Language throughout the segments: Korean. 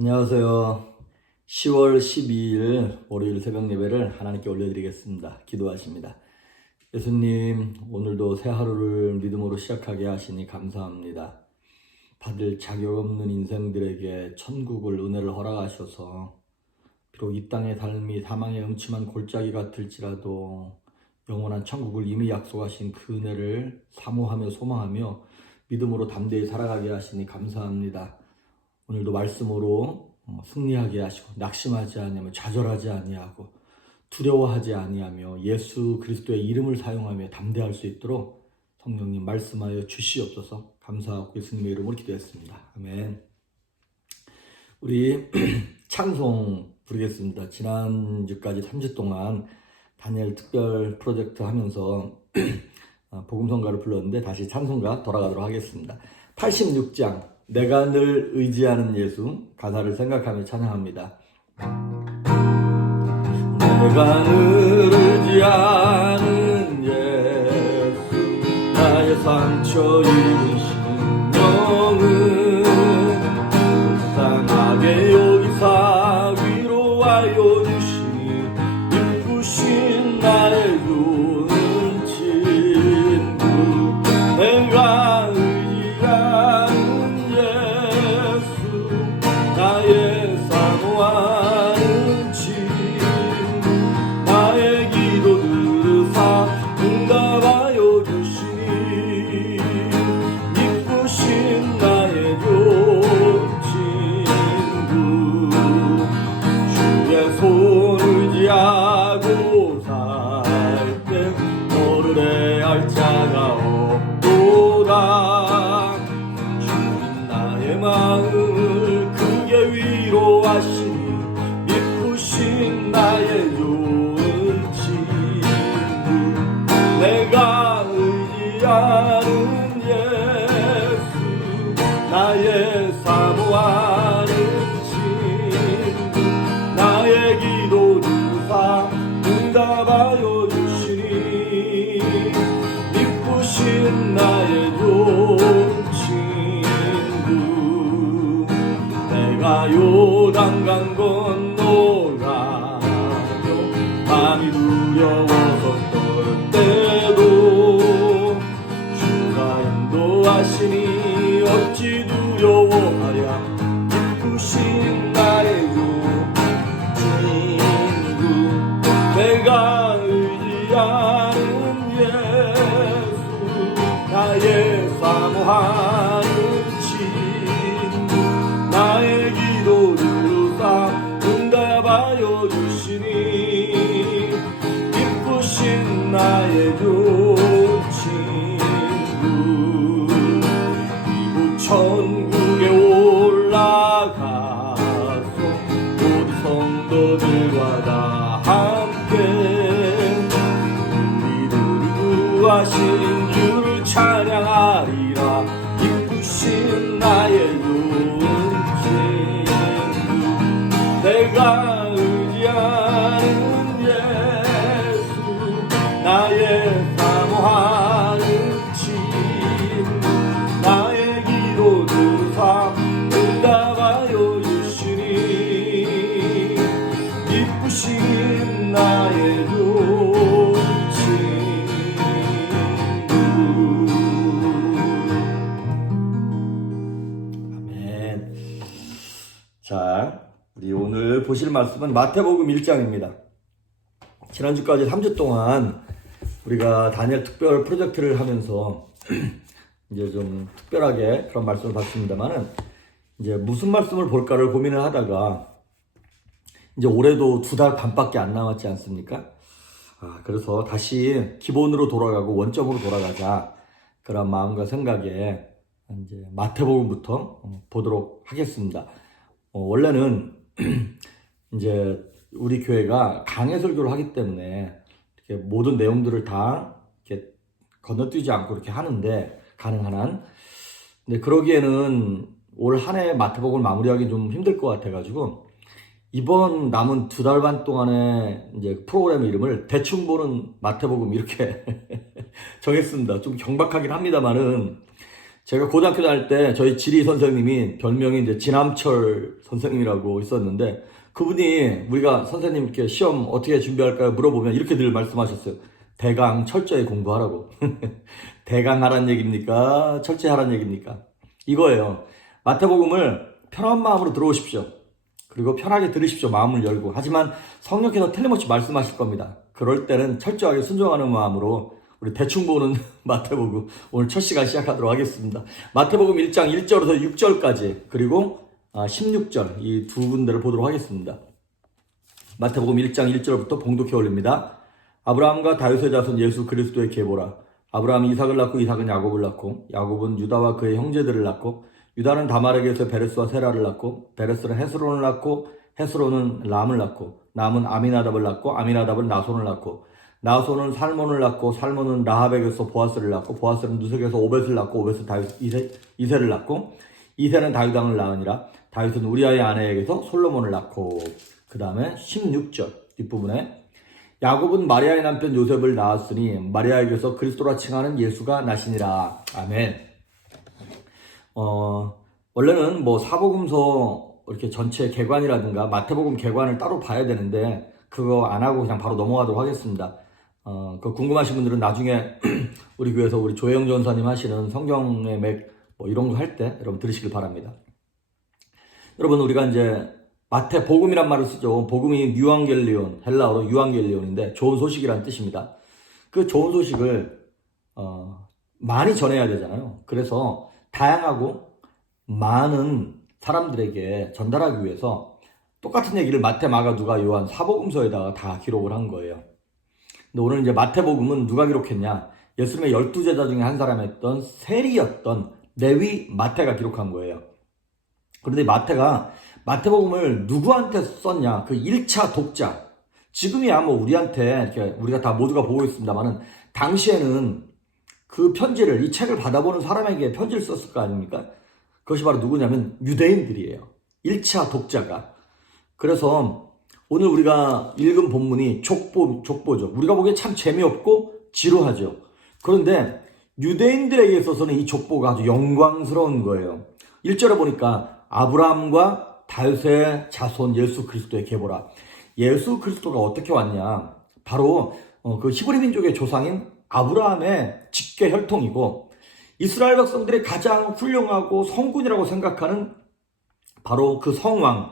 안녕하세요. 10월 12일 월요일 새벽 예배를 하나님께 올려드리겠습니다. 기도하십니다. 예수님, 오늘도 새 하루를 믿음으로 시작하게 하시니 감사합니다. 받을 자격 없는 인생들에게 천국을 은혜를 허락하셔서 비록 이 땅의 삶이 사망의 음침한 골짜기 같을지라도 영원한 천국을 이미 약속하신 그 은혜를 사모하며 소망하며 믿음으로 담대히 살아가게 하시니 감사합니다. 오늘도 말씀으로 승리하게 하시고 낙심하지 아니하며 좌절하지 아니하고 두려워하지 아니하며 예수 그리스도의 이름을 사용하며 담대할 수 있도록 성령님 말씀하여 주시옵소서. 감사하고 예수님의 이름으로 기도했습니다. 아멘. 우리 찬송 부르겠습니다. 지난주까지 3주 동안 다니엘 특별 프로젝트 하면서 복음성가를 불렀는데 다시 찬송가 돌아가도록 하겠습니다. 86장 내가 늘 의지하는 예수, 가사를 생각하며 찬양합니다. 내가 늘 의지하는 예수, 나의 상처 입은 심령은 불쌍하게 여기사 위로하여 주시니 이쁘신 나의 좋은 친구. 내가 나의 사모하는 친구, 나의 기도 들으사 응답하여 주시니 이쁘신 나의 좋은 친구. 주의 손을 의지하고 살 때 너를 해할 자가 없도다. 주님 나의 마음을 위로하시니 이쁘신 나의 좋은 친구. 내가 의지하는 예수, 나의 사모하는 친구, 나의 기도 들으사 응답하여 주시니 이쁘신 나의 좋은 친구. 내가 요단강 건너가며 밤이 두려워서 떨 때도 주가 인도하시니 어찌 두려워하랴. 이쁘신 나의 좋은 친구. 내가 의지하는 예수, 나의 사모하는 나의 기도 들으사 응답하여 주시니 이쁘신 나의 좋은 친구. 이곳 천국에 올라가서 모든 성도들과 다 함께 우리들을 구하신 주를 찬양하리라. 이쁘신 나의 내가 의지하는 예수, 나의 사모하는 친구, 나의 기도 들으사 응답하여 주시니 이쁘신 나의 좋은 친구. 아멘. 자, 우리 오늘 보실 말씀은 마태복음 1장입니다. 지난주까지 3주 동안 우리가 다니엘 특별 프로젝트를 하면서 이제 좀 특별하게 그런 말씀을 봤습니다만은 이제 무슨 말씀을 볼까를 고민을 하다가 이제 올해도 2달 반밖에 안 남았지 않습니까? 그래서 다시 기본으로 돌아가고 원점으로 돌아가자, 그런 마음과 생각에 이제 마태복음부터 보도록 하겠습니다. 원래는 이제 우리 교회가 강해 설교를 하기 때문에 이렇게 모든 내용들을 다 이렇게 건너뛰지 않고 이렇게 하는데, 가능한 한. 근데 그러기에는 올 한 해 마태복음을 마무리하기 좀 힘들 것 같아가지고 이번 남은 2달 반 동안의 이제 프로그램 이름을 대충 보는 마태복음 이렇게 정했습니다. 좀 경박하긴 합니다만은 제가 고등학교 다닐 때 저희 지리 선생님이 별명이 이제 진암철 선생님이라고 있었는데, 그분이 우리가 선생님 이렇게 시험 어떻게 준비할까요? 물어보면 이렇게 늘 말씀하셨어요. 대강 철저히 공부하라고. 대강 하란 얘기입니까? 철저히 하란 얘기입니까? 이거예요. 마태복음을 편한 마음으로 들어오십시오. 그리고 편하게 들으십시오. 마음을 열고. 하지만 성령께서 틀림없이 말씀하실 겁니다. 그럴 때는 철저하게 순종하는 마음으로 우리 대충 보는 마태복음 오늘 첫 시간 시작하도록 하겠습니다. 마태복음 1장 1절부터 6절까지 그리고 16절 이 두 군데를 보도록 하겠습니다. 마태복음 1장 1절부터 봉독해 올립니다. 아브라함과 다윗의 자손 예수 그리스도의 계보라. 아브라함이 이삭을 낳고 이삭은 야곱을 낳고 야곱은 유다와 그의 형제들을 낳고 유다는 다말에게서 베레스와 세라를 낳고 베레스는 헤스론을 낳고 헤스론은 람을 낳고 람은 아미나답을 낳고 아미나답은 나손을 낳고 나손은 살몬을 낳고 살몬은 라합에게서 보아스를 낳고 보아스는 누색에서 오벳을 낳고 오벳은 다윗 이세를 낳고 이세는 다윗 왕을 낳으니라. 다윗은 우리아의 아내에게서 솔로몬을 낳고 그 다음에 16절 뒷부분에 야곱은 마리아의 남편 요셉을 낳았으니 마리아에게서 그리스도라 칭하는 예수가 나시니라. 아멘. 원래는 뭐 사복음서 이렇게 전체 개관이라든가 마태복음 개관을 따로 봐야 되는데 그거 안 하고 그냥 바로 넘어가도록 하겠습니다. 그 궁금하신 분들은 나중에 우리 교회에서 우리 조혜영 전사님 하시는 성경의 맥 뭐 이런 거 할 때 여러분 들으시길 바랍니다. 여러분 우리가 이제 마태복음이란 말을 쓰죠. 복음이 유앙겔리온, 헬라어로 유앙겔리온인데 좋은 소식이란 뜻입니다. 그 좋은 소식을 많이 전해야 되잖아요. 그래서 다양하고 많은 사람들에게 전달하기 위해서 똑같은 얘기를 마태, 마가, 누가, 요한 사복음서에다가 다 기록을 한 거예요. 근데 오늘 이제 마태복음은 누가 기록했냐? 예수님의 12제자 중에 한 사람이었던 세리였던 레위 마태가 기록한 거예요. 그런데 마태가 마태복음을 누구한테 썼냐? 그 1차 독자. 지금이야 뭐 우리한테 이렇게 우리가 다 모두가 보고 있습니다만은 당시에는 그 편지를 이 책을 받아보는 사람에게 편지를 썼을 거 아닙니까? 그것이 바로 누구냐면 유대인들이에요. 1차 독자가. 그래서 오늘 우리가 읽은 본문이 족보죠. 우리가 보기에 참 재미없고 지루하죠. 그런데 유대인들에게 있어서는 이 족보가 아주 영광스러운 거예요. 1절에 보니까 아브라함과 다윗의 자손 예수 그리스도의 계보라. 예수 그리스도가 어떻게 왔냐? 바로 그 히브리 민족의 조상인 아브라함의 직계 혈통이고 이스라엘 백성들이 가장 훌륭하고 성군이라고 생각하는 바로 그 성왕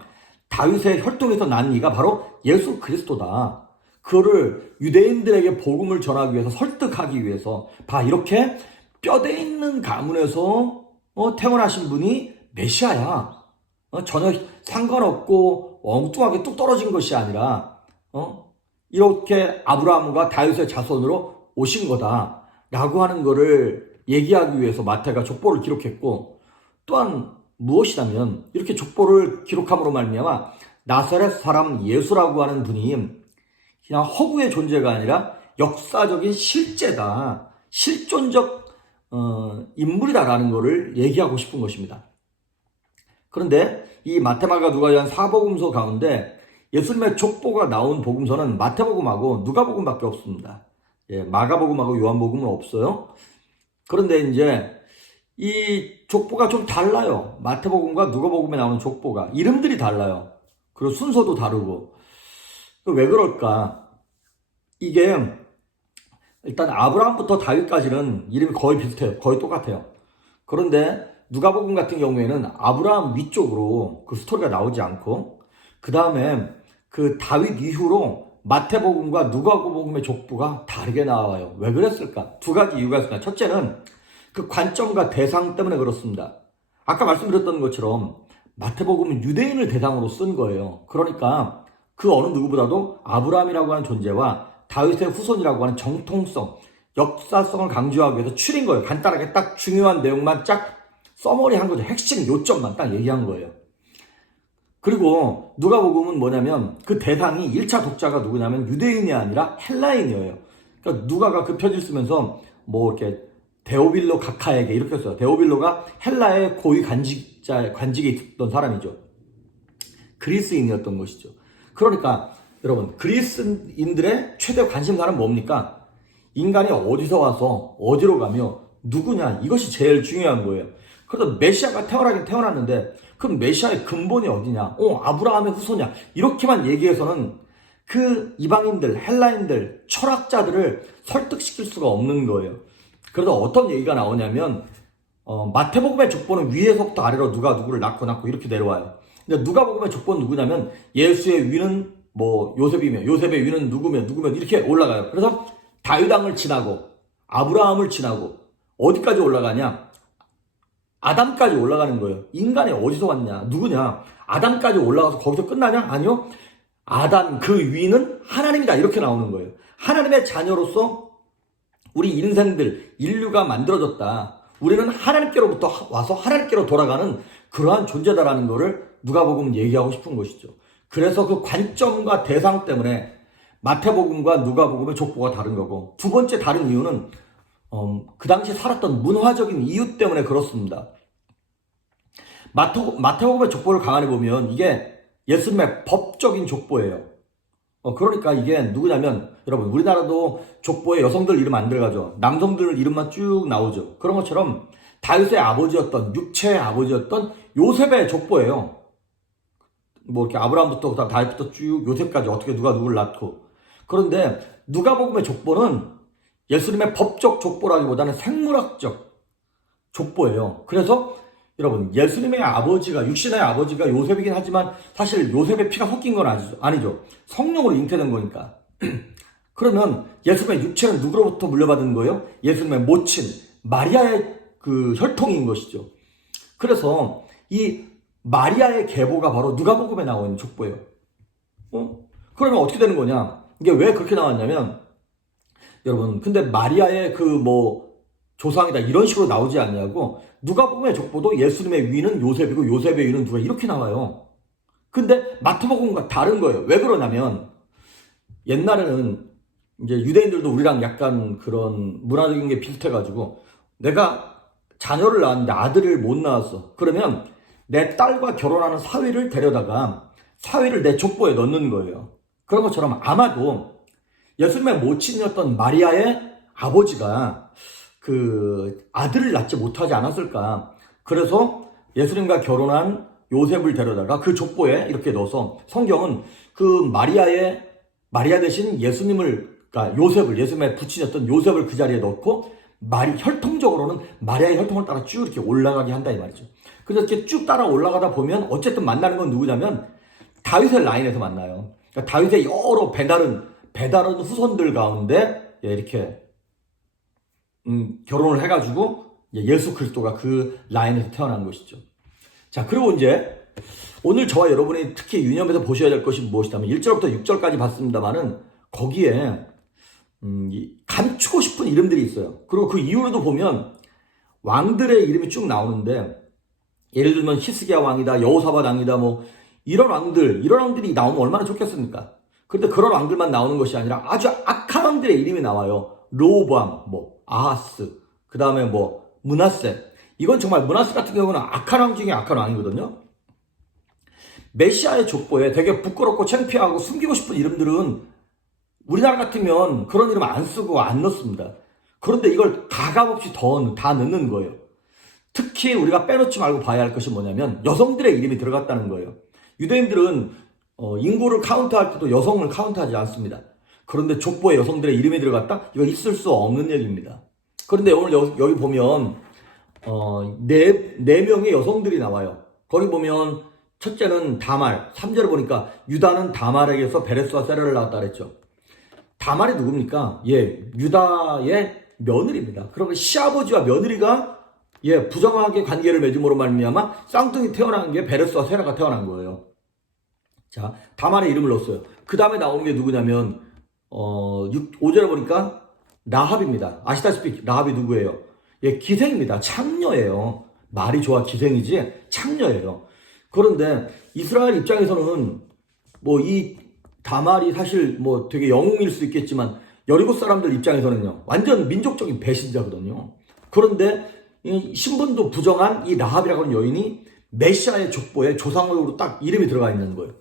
다윗의 혈통에서 난 이가 바로 예수 그리스도다. 그거를 유대인들에게 복음을 전하기 위해서 설득하기 위해서 이렇게 뼈대 있는 가문에서 태어나신 분이 메시아야. 전혀 상관없고 엉뚱하게 뚝 떨어진 것이 아니라 이렇게 아브라함과 다윗의 자손으로 오신 거다 라고 하는 거를 얘기하기 위해서 마태가 족보를 기록했고 또한 무엇이냐면 이렇게 족보를 기록함으로 말미암아 나사렛 사람 예수라고 하는 분이 그냥 허구의 존재가 아니라 역사적인 실제다, 실존적 인물이다라는 것을 얘기하고 싶은 것입니다. 그런데 이 마태마가 누가요한 사복음서 가운데 예수님의 족보가 나온 복음서는 마태복음하고 누가복음밖에 없습니다. 마가복음하고 요한복음은 없어요. 그런데 이제 이 족보가 좀 달라요. 마태복음과 누가복음에 나오는 족보가 이름들이 달라요. 그리고 순서도 다르고. 왜 그럴까? 이게 일단 아브라함부터 다윗까지는 이름이 거의 비슷해요. 거의 똑같아요. 그런데 누가복음 같은 경우에는 아브라함 위쪽으로 그 스토리가 나오지 않고 그 다음에 그 다윗 이후로 마태복음과 누가복음의 족보가 다르게 나와요. 왜 그랬을까? 두 가지 이유가 있습니다. 첫째는 그 관점과 대상 때문에 그렇습니다. 아까 말씀드렸던 것처럼 마태복음은 유대인을 대상으로 쓴 거예요. 그러니까 그 어느 누구보다도 아브라함이라고 하는 존재와 다윗의 후손이라고 하는 정통성, 역사성을 강조하기 위해서 추린 거예요. 간단하게 딱 중요한 내용만 쫙 써머리한 거죠. 핵심 요점만 딱 얘기한 거예요. 그리고 누가복음은 뭐냐면 그 대상이 1차 독자가 누구냐면 유대인이 아니라 헬라인이에요. 그러니까 누가가 그 편지를 쓰면서 뭐 이렇게 데오빌로 각하에게 이렇게 써요. 데오빌로가 헬라의 고위 관직에 있던 사람이죠. 그리스인이었던 것이죠. 그러니까 여러분 그리스인들의 최대 관심사는 뭡니까? 인간이 어디서 와서 어디로 가며 누구냐? 이것이 제일 중요한 거예요. 그래서 메시아가 태어나긴 태어났는데 그럼 메시아의 근본이 어디냐? 아브라함의 후손이야. 이렇게만 얘기해서는 그 이방인들, 헬라인들, 철학자들을 설득시킬 수가 없는 거예요. 그래서 어떤 얘기가 나오냐면 마태복음의 족보는 위에서부터 아래로 누가 누구를 낳고 이렇게 내려와요. 근데 누가복음의 족보는 누구냐면 예수의 위는 뭐 요셉이며 요셉의 위는 누구며 이렇게 올라가요. 그래서 다윗 왕을 지나고 아브라함을 지나고 어디까지 올라가냐? 아담까지 올라가는 거예요. 인간이 어디서 왔냐? 누구냐? 아담까지 올라가서 거기서 끝나냐? 아니요. 아담 그 위는 하나님이다. 이렇게 나오는 거예요. 하나님의 자녀로서 우리 인생들, 인류가 만들어졌다. 우리는 하나님께로부터 와서 하나님께로 돌아가는 그러한 존재다라는 거를 누가복음은 얘기하고 싶은 것이죠. 그래서 그 관점과 대상 때문에 마태복음과 누가복음의 족보가 다른 거고, 두 번째 다른 이유는 그 당시 살았던 문화적인 이유 때문에 그렇습니다. 마태복음의 족보를 강안해 보면 이게 예수님의 법적인 족보예요. 그러니까 이게 누구냐면 여러분 우리나라도 족보에 여성들 이름 안 들어가죠. 남성들 이름만 쭉 나오죠. 그런 것처럼 다윗의 아버지였던 육체의 아버지였던 요셉의 족보예요. 뭐 이렇게 아브라함부터 다윗부터 쭉 요셉까지 어떻게 누가 누구를 낳고. 그런데 누가복음의 족보는 예수님의 법적 족보라기보다는 생물학적 족보예요. 그래서 여러분 예수님의 아버지가 육신의 아버지가 요셉이긴 하지만 사실 요셉의 피가 섞인 건 아니죠. 성령으로 잉태된 거니까. 그러면 예수님의 육체는 누구로부터 물려받은 거예요? 예수님의 모친 마리아의 그 혈통인 것이죠. 그래서 이 마리아의 계보가 바로 누가복음에 나와 있는 족보예요. 그러면 어떻게 되는 거냐? 이게 왜 그렇게 나왔냐면 여러분 근데 마리아의 그 뭐 조상이다 이런 식으로 나오지 않냐고. 누가복음의 족보도 예수님의 위는 요셉이고 요셉의 위는 누가 이렇게 나와요. 근데 마태복음과 다른 거예요. 왜 그러냐면 옛날에는 이제 유대인들도 우리랑 약간 그런 문화적인 게 비슷해가지고 내가 자녀를 낳았는데 아들을 못 낳았어. 그러면 내 딸과 결혼하는 사위를 데려다가 사위를 내 족보에 넣는 거예요. 그런 것처럼 아마도 예수님의 모친이었던 마리아의 아버지가 그 아들을 낳지 못하지 않았을까. 그래서 예수님과 결혼한 요셉을 데려다가 그 족보에 이렇게 넣어서 성경은 그 마리아 대신 예수님을, 그러니까 요셉을, 예수님의 부친이었던 요셉을 그 자리에 넣고 혈통적으로는 마리아의 혈통을 따라 쭉 이렇게 올라가게 한다 이 말이죠. 그래서 이렇게 쭉 따라 올라가다 보면 어쨌든 만나는 건 누구냐면 다윗의 라인에서 만나요. 그러니까 다윗의 여러 배다른 후손들 가운데 이렇게 결혼을 해가지고 예수 그리스도가 그 라인에서 태어난 것이죠. 자, 그리고 이제 오늘 저와 여러분이 특히 유념해서 보셔야 될 것이 무엇이냐면 1절부터 6절까지 봤습니다만은 거기에 감추고 싶은 이름들이 있어요. 그리고 그 이후로도 보면 왕들의 이름이 쭉 나오는데 예를 들면 히스기야 왕이다, 여호사밧 왕이다, 뭐 이런 왕들이 나오면 얼마나 좋겠습니까? 그런데 그런 왕들만 나오는 것이 아니라 아주 악한 왕들의 이름이 나와요. 르호보암, 뭐 아하스, 그 다음에 뭐 므낫세. 이건 정말 므낫세 같은 경우는 악한 왕 중에 악한 왕이거든요. 메시아의 족보에 되게 부끄럽고 창피하고 숨기고 싶은 이름들은 우리나라 같으면 그런 이름 안 쓰고 안 넣습니다. 그런데 이걸 가감없이 다 넣는 거예요. 특히 우리가 빼놓지 말고 봐야 할 것이 뭐냐면 여성들의 이름이 들어갔다는 거예요. 유대인들은 인구를 카운트할 때도 여성을 카운트하지 않습니다. 그런데 족보에 여성들의 이름이 들어갔다? 이거 있을 수 없는 얘기입니다. 그런데 오늘 여기 보면 네 명의 여성들이 나와요. 거기 보면 첫째는 다말, 3절을 보니까 유다는 다말에게서 베레스와 세라를 낳았다 그랬죠. 다말이 누굽니까? 유다의 며느리입니다. 그러면 시아버지와 며느리가 부정하게 관계를 맺음으로 말미암아 쌍둥이 태어난 게 베레스와 세라가 태어난 거예요. 자, 다말의 이름을 넣었어요. 그 다음에 나오는 게 누구냐면 5절에 보니까 라합입니다. 아시다시피 라합이 누구예요? 기생입니다. 창녀예요. 말이 좋아 기생이지 창녀예요. 그런데 이스라엘 입장에서는 뭐 이 다말이 사실 뭐 되게 영웅일 수 있겠지만 여리고 사람들 입장에서는요 완전 민족적인 배신자거든요. 그런데 이 신분도 부정한 이 라합이라고 하는 여인이 메시아의 족보에 조상으로 딱 이름이 들어가 있는 거예요.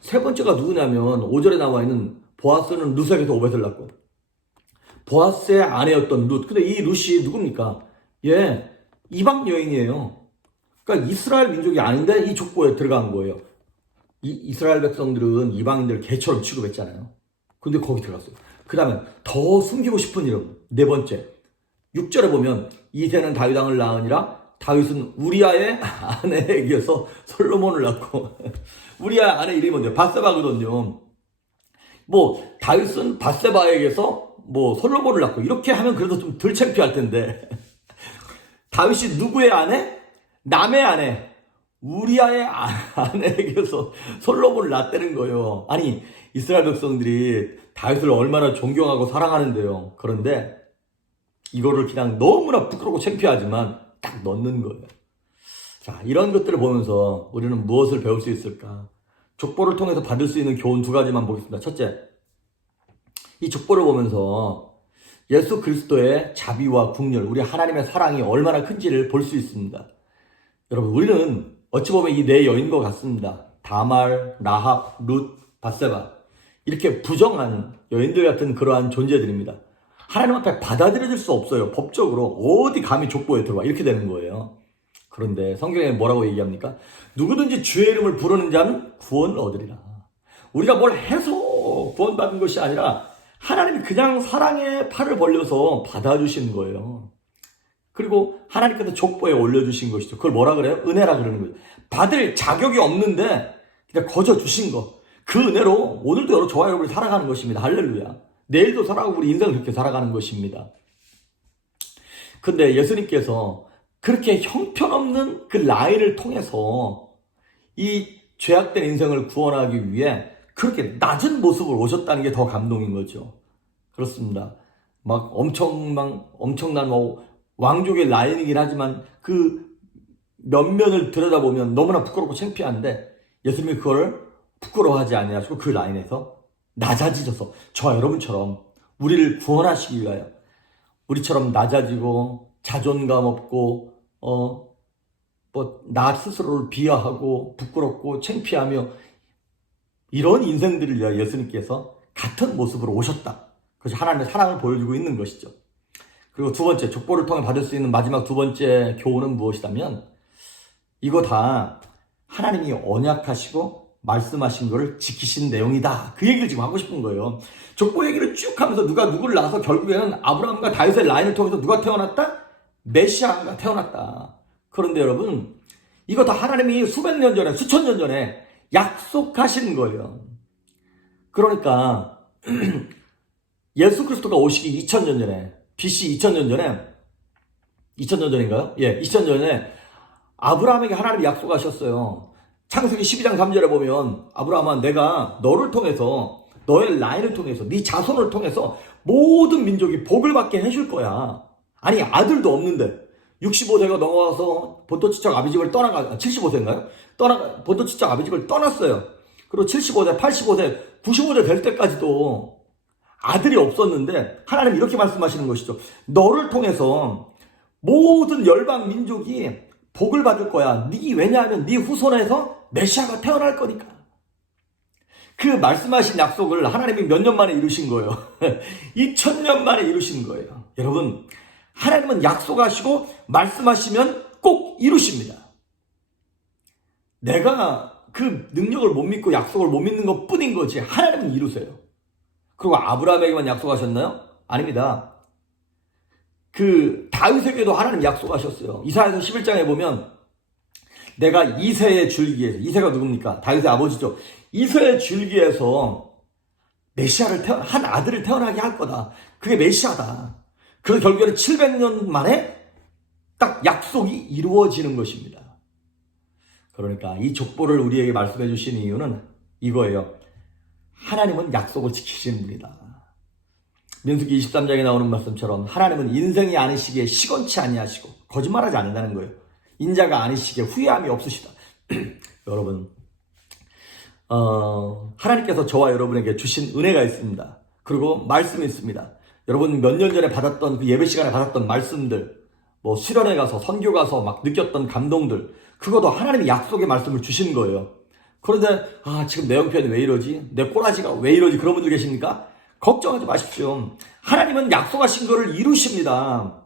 세 번째가 누구냐면 5절에 나와 있는 보아스는 룻에게서 오벳을 낳고 보아스의 아내였던 룻. 근데 이 룻이 누굽니까? 얘 이방 여인이에요. 그러니까 이스라엘 민족이 아닌데 이 족보에 들어간 거예요. 이스라엘 백성들은 이방인들 개처럼 취급했잖아요. 근데 거기 들어갔어요. 그 다음에 더 숨기고 싶은 이름. 네 번째. 6절에 보면 이새는 다윗 왕을 낳으니라 다윗은 우리아의 아내에게서 솔로몬을 낳고 우리아의 아내 이름이 뭔데요? 밧세바거든요. 뭐 다윗은 밧세바에게서 뭐 솔로몬을 낳고 이렇게 하면 그래도 좀 덜 창피할 텐데 다윗이 누구의 아내? 남의 아내 우리아의 아내에게서 솔로몬을 낳았다는 거예요. 아니 이스라엘 백성들이 다윗을 얼마나 존경하고 사랑하는데요. 그런데 이거를 그냥 너무나 부끄럽고 창피하지만 딱 넣는 거예요. 자, 이런 것들을 보면서 우리는 무엇을 배울 수 있을까? 족보를 통해서 받을 수 있는 교훈 두 가지만 보겠습니다. 첫째, 이 족보를 보면서 예수 그리스도의 자비와 국률, 우리 하나님의 사랑이 얼마나 큰지를 볼 수 있습니다. 여러분, 우리는 어찌 보면 이 네 여인과 같습니다. 다말, 라합, 룻, 밧세바 이렇게 부정한 여인들 같은 그러한 존재들입니다. 하나님 앞에 받아들여질 수 없어요. 법적으로 어디 감히 족보에 들어와 이렇게 되는 거예요. 그런데 성경에 뭐라고 얘기합니까? 누구든지 주의 이름을 부르는 자는 구원을 얻으리라. 우리가 뭘 해서 구원받은 것이 아니라 하나님이 그냥 사랑의 팔을 벌려서 받아주신 거예요. 그리고 하나님께서 족보에 올려주신 것이죠. 그걸 뭐라 그래요? 은혜라 그러는 거예요. 받을 자격이 없는데 그냥 거저 주신 거. 그 은혜로 오늘도 여러분 저와 여러분이 살아가는 것입니다. 할렐루야. 내일도 살아가고 우리 인생을 그렇게 살아가는 것입니다. 근데 예수님께서 그렇게 형편없는 그 라인을 통해서 이 죄악된 인생을 구원하기 위해 그렇게 낮은 모습으로 오셨다는 게 더 감동인 거죠. 그렇습니다. 막 엄청난 왕족의 라인이긴 하지만 그 면면을 들여다보면 너무나 부끄럽고 창피한데 예수님이 그걸 부끄러워하지 아니하시고 그 라인에서 낮아지셔서 저와 여러분처럼 우리를 구원하시기 위하여 우리처럼 낮아지고 자존감 없고 나 스스로를 비하하고 부끄럽고 창피하며 이런 인생들을 위하여 예수님께서 같은 모습으로 오셨다. 그래서 하나님의 사랑을 보여주고 있는 것이죠. 그리고 두 번째, 족보를 통해 받을 수 있는 마지막 두 번째 교훈은 무엇이냐면 이거 다 하나님이 언약하시고 말씀하신 것을 지키신 내용이다. 그 얘기를 지금 하고 싶은 거예요. 족보 얘기를 쭉 하면서 누가 누구를 낳아서 결국에는 아브라함과 다윗의 라인을 통해서 누가 태어났다? 메시아가 태어났다. 그런데 여러분, 이거 다 하나님이 수백 년 전에, 수천 년 전에 약속하신 거예요. 그러니까 예수 그리스도가 오시기 2000년 전에, BC 2000년 전에, 2000년 전인가요? 예, 2000년 전에 아브라함에게 하나님이 약속하셨어요. 창세기 12장 3절에 보면 아브라함아 내가 너를 통해서 너의 라인을 통해서 네 자손을 통해서 모든 민족이 복을 받게 해줄 거야. 아니 아들도 없는데 65세가 넘어와서 본토지척 아비집을 떠나가 75세인가요? 본토지척 아비집을 떠났어요. 그리고 75세, 85세, 95세 될 때까지도 아들이 없었는데 하나님 이렇게 말씀하시는 것이죠. 너를 통해서 모든 열방 민족이 복을 받을 거야. 왜냐하면 네 후손에서 메시아가 태어날 거니까. 그 말씀하신 약속을 하나님이 몇 년 만에 이루신 거예요. 2000년 만에 이루신 거예요. 여러분, 하나님은 약속하시고 말씀하시면 꼭 이루십니다. 내가 그 능력을 못 믿고 약속을 못 믿는 것 뿐인 거지 하나님은 이루세요. 그리고 아브라함에게만 약속하셨나요? 아닙니다. 그 다윗에게도 하나님 약속하셨어요. 이사야서 11장에 보면 내가 이새의 줄기에서, 이새가 누굽니까? 다윗의 아버지죠. 이새의 줄기에서 메시아를 한 아들을 태어나게 할 거다. 그게 메시아다. 그 결국에는 700년 만에 딱 약속이 이루어지는 것입니다. 그러니까 이 족보를 우리에게 말씀해 주신 이유는 이거예요. 하나님은 약속을 지키시는 분이다. 민수기 23장에 나오는 말씀처럼 하나님은 인생이 아니시기에 시건치 아니하시고 거짓말하지 않는다는 거예요. 인자가 아니시기에 후회함이 없으시다. 여러분, 하나님께서 저와 여러분에게 주신 은혜가 있습니다. 그리고 말씀이 있습니다. 여러분 몇 년 전에 받았던 그 예배 시간에 받았던 말씀들, 뭐 수련회 가서 선교 가서 막 느꼈던 감동들, 그것도 하나님이 약속의 말씀을 주신 거예요. 그런데 지금 내 형편이 왜 이러지? 내 꼬라지가 왜 이러지? 그런 분들 계십니까? 걱정하지 마십시오. 하나님은 약속하신 것을 이루십니다.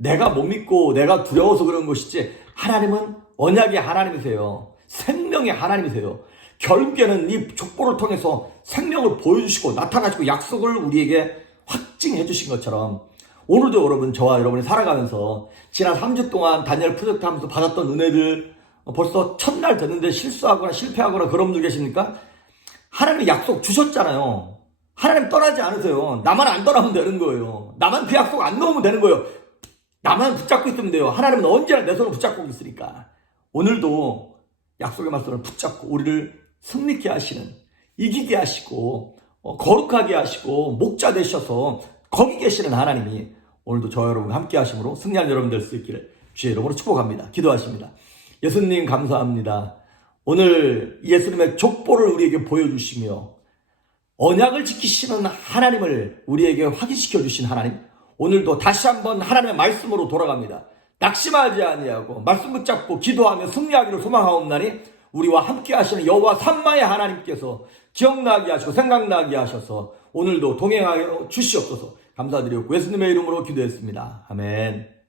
내가 못 믿고 내가 두려워서 그런 것이지 하나님은 언약의 하나님이세요. 생명의 하나님이세요. 결국에는 이 족보를 통해서 생명을 보여주시고 나타나시고 약속을 우리에게 확증해 주신 것처럼 오늘도 여러분, 저와 여러분이 살아가면서 지난 3주 동안 다니엘 프로젝트 하면서 받았던 은혜들 벌써 첫날 됐는데 실수하거나 실패하거나 그런 분들 계십니까? 하나님이 약속 주셨잖아요. 하나님 떠나지 않으세요. 나만 안 떠나면 되는 거예요. 나만 그 약속 안 넣으면 되는 거예요. 나만 붙잡고 있으면 돼요. 하나님은 언제나 내 손을 붙잡고 있으니까. 오늘도 약속의 말씀을 붙잡고 우리를 승리케 하시는, 이기게 하시고 거룩하게 하시고 목자 되셔서 거기 계시는 하나님이 오늘도 저와 여러분과 함께 하심으로 승리한 여러분 될 수 있기를 주의 이름으로 축복합니다. 기도하십니다. 예수님 감사합니다. 오늘 예수님의 족보를 우리에게 보여주시며 언약을 지키시는 하나님을 우리에게 확인시켜 주신 하나님, 오늘도 다시 한번 하나님의 말씀으로 돌아갑니다. 낙심하지 아니하고 말씀 붙잡고 기도하며 승리하기를 소망하옵나니 우리와 함께 하시는 여호와 삼마의 하나님께서 기억나게 하시고 생각나게 하셔서 오늘도 동행하여 주시옵소서. 감사드리고 예수님의 이름으로 기도했습니다. 아멘.